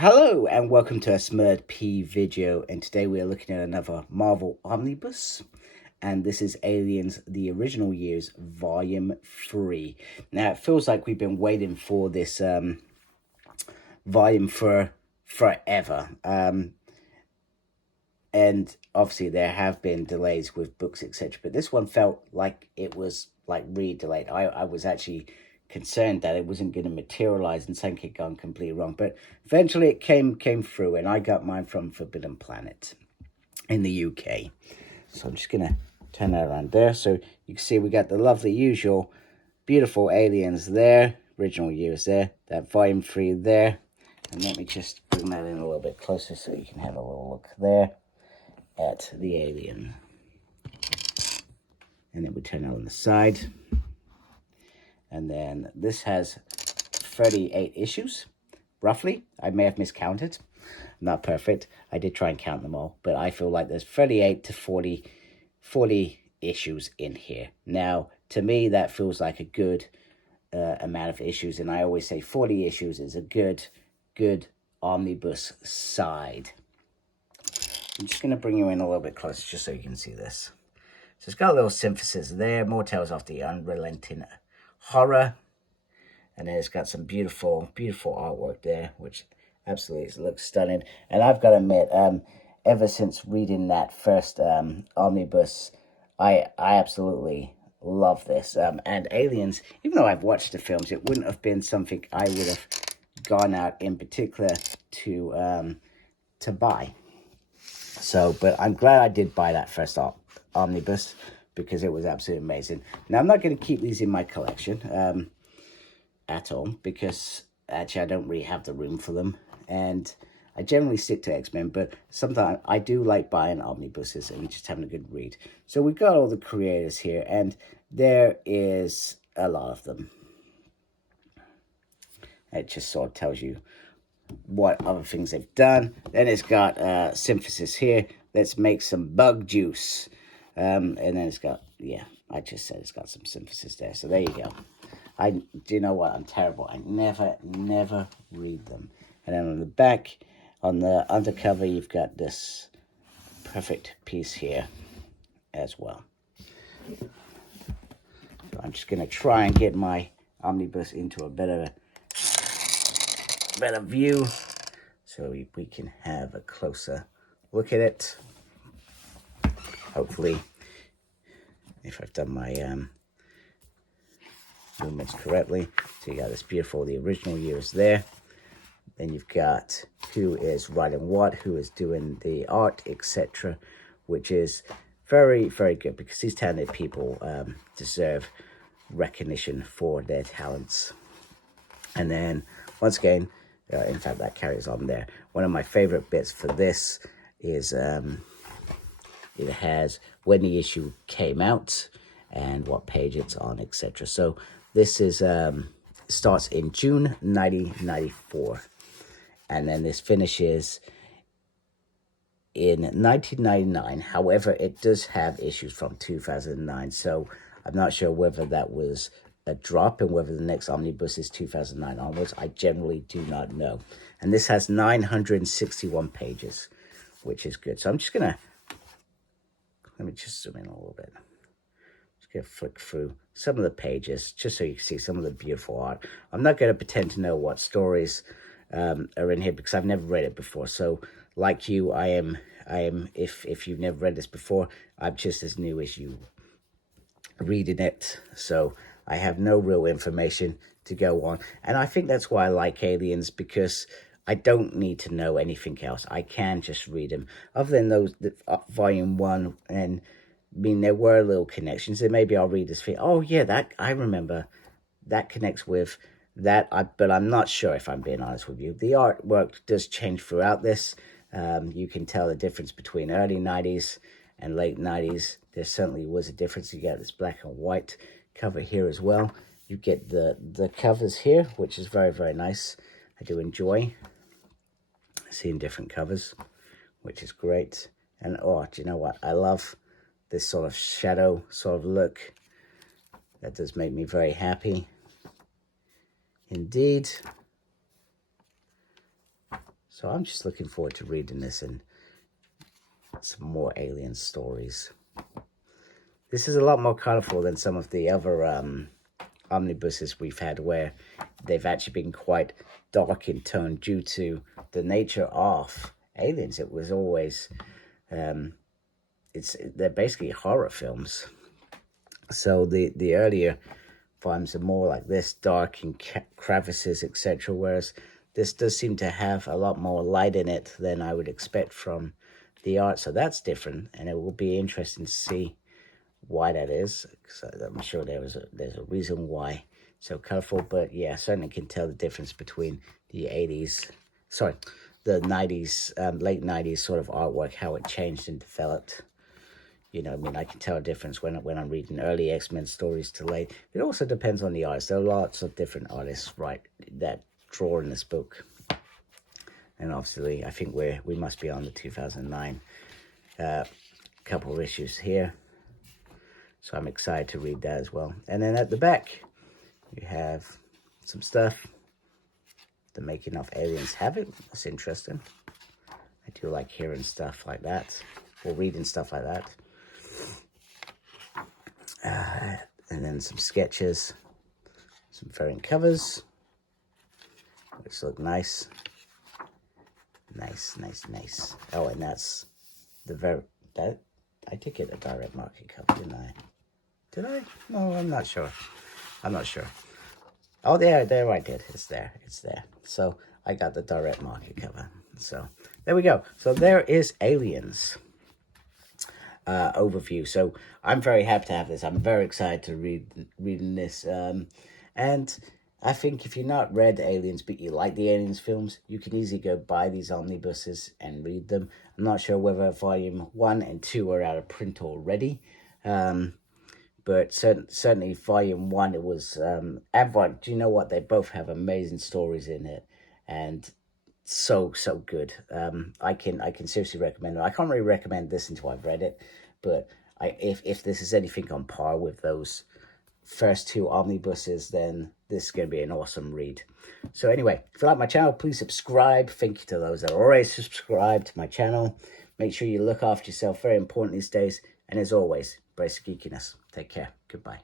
Hello and welcome to a Smurd P video, and today we are looking at another Marvel Omnibus, and this is Aliens The Original Years Volume 3. Now it feels like we've been waiting for this volume for forever, and obviously there have been delays with books, etc., but this one felt like it was like really delayed. I was actually concerned that it wasn't going to materialize and something had gone completely wrong, but eventually it came through, and I got mine from Forbidden Planet in the UK. So I'm just gonna turn that around there so you can see we got the lovely usual beautiful aliens there, original years there, that volume 3 there, and let me just bring that in a little bit closer so you can have a little look there at the alien. And then we turn it on the side. And then this has 38 issues, roughly. I may have miscounted. I'm not perfect. I did try and count them all, but I feel like there's 38 to 40 issues in here. Now, to me, that feels like a good amount of issues, and I always say 40 issues is a good omnibus side. I'm just going to bring you in a little bit closer just so you can see this. So it's got a little synthesis there, more tales of the unrelenting horror, and then it's got some beautiful artwork there, which absolutely looks stunning. And I've got to admit, ever since reading that first omnibus, I absolutely love this. And Aliens, even though I've watched the films, it wouldn't have been something I would have gone out in particular to buy. So, but I'm glad I did buy that first omnibus, because it was absolutely amazing. Now, I'm not going to keep these in my collection at all, because actually I don't really have the room for them, and I generally stick to X-Men, but sometimes I do like buying omnibuses and just having a good read. So we've got all the creators here, and there is a lot of them. It just sort of tells you what other things they've done. Then it's got synthesis here. Let's make some bug juice. And then it's got, yeah, I just said it's got some synthesis there. So there you go. Do you know what? I'm terrible. I never read them. And then on the back, on the undercover, you've got this perfect piece here as well. So I'm just going to try and get my omnibus into a better view so we can have a closer look at it. Hopefully, if I've done my movements correctly. So you got this beautiful, the original years there. Then you've got who is writing what, who is doing the art, etc., which is very good, because these talented people deserve recognition for their talents. And then, once again, in fact, that carries on there. One of my favorite bits for this is it has when the issue came out and what page it's on, etc. So this is starts in June 1994, and then this finishes in 1999. However, it does have issues from 2009, so I'm not sure whether that was a drop and whether the next omnibus is 2009 onwards. I generally do not know. And this has 961 pages, which is good. So I'm just gonna, let me just zoom in a little bit. Just gonna flick through some of the pages just so you can see some of the beautiful art. I'm not going to pretend to know what stories are in here, because I've never read it before. So like you, I am if you've never read this before, I'm just as new as you reading it, so I have no real information to go on. And I think that's why I like Aliens, because I don't need to know anything else. I can just read them. Other than those, volume 1, and I mean, there were little connections, and maybe I'll read this thing. Oh yeah, that I remember that connects with that. But I'm not sure, if I'm being honest with you. The artwork does change throughout this. You can tell the difference between early 90s and late 90s. There certainly was a difference. You get this black and white cover here as well. You get the covers here, which is very nice. I do enjoy seeing different covers, which is great. And oh, do you know what? I love this sort of shadow sort of look. That does make me very happy indeed. So I'm just looking forward to reading this and some more alien stories. This is a lot more colorful than some of the other omnibuses we've had, where they've actually been quite dark in tone due to the nature of aliens. It was always they're basically horror films. So the earlier volumes are more like this, dark and crevices, etc., whereas this does seem to have a lot more light in it than I would expect from the art. So that's different, and it will be interesting to see why that is. So I'm sure there's a reason why it's so colorful, but yeah, certainly can tell the difference between the 80s, sorry, the 90s, late 90s sort of artwork, how it changed and developed. You know, I mean, I can tell a difference when I'm reading early X-Men stories to late. It also depends on the artist. There are lots of different artists, right, that draw in this book. And obviously, I think we must be on the 2009 couple of issues here. So I'm excited to read that as well. And then at the back, you have some stuff. The making of Aliens Havoc. That's interesting. I do like hearing stuff like that, or reading stuff like that. And then some sketches, some variant covers, which look nice. Nice. Oh, and that's the I did get a direct market cover, didn't I? Did I? No, I'm not sure. Oh, there I did. It's there. So I got the direct market cover. So there we go. So there is Aliens overview. So I'm very happy to have this. I'm very excited to reading this. And I think if you're not read Aliens, but you like the Aliens films, you can easily go buy these omnibuses and read them. I'm not sure whether volume 1 and 2 are out of print already. But certainly volume 1, it was, and do you know what? They both have amazing stories in it. And so good. I can seriously recommend it. I can't really recommend this until I've read it, but if this is anything on par with those first 2 omnibuses, then this is going to be an awesome read. So anyway, if you like my channel, please subscribe. Thank you to those that are already subscribed to my channel. Make sure you look after yourself, very important these days. And as always, embrace the geekiness. Take care. Goodbye.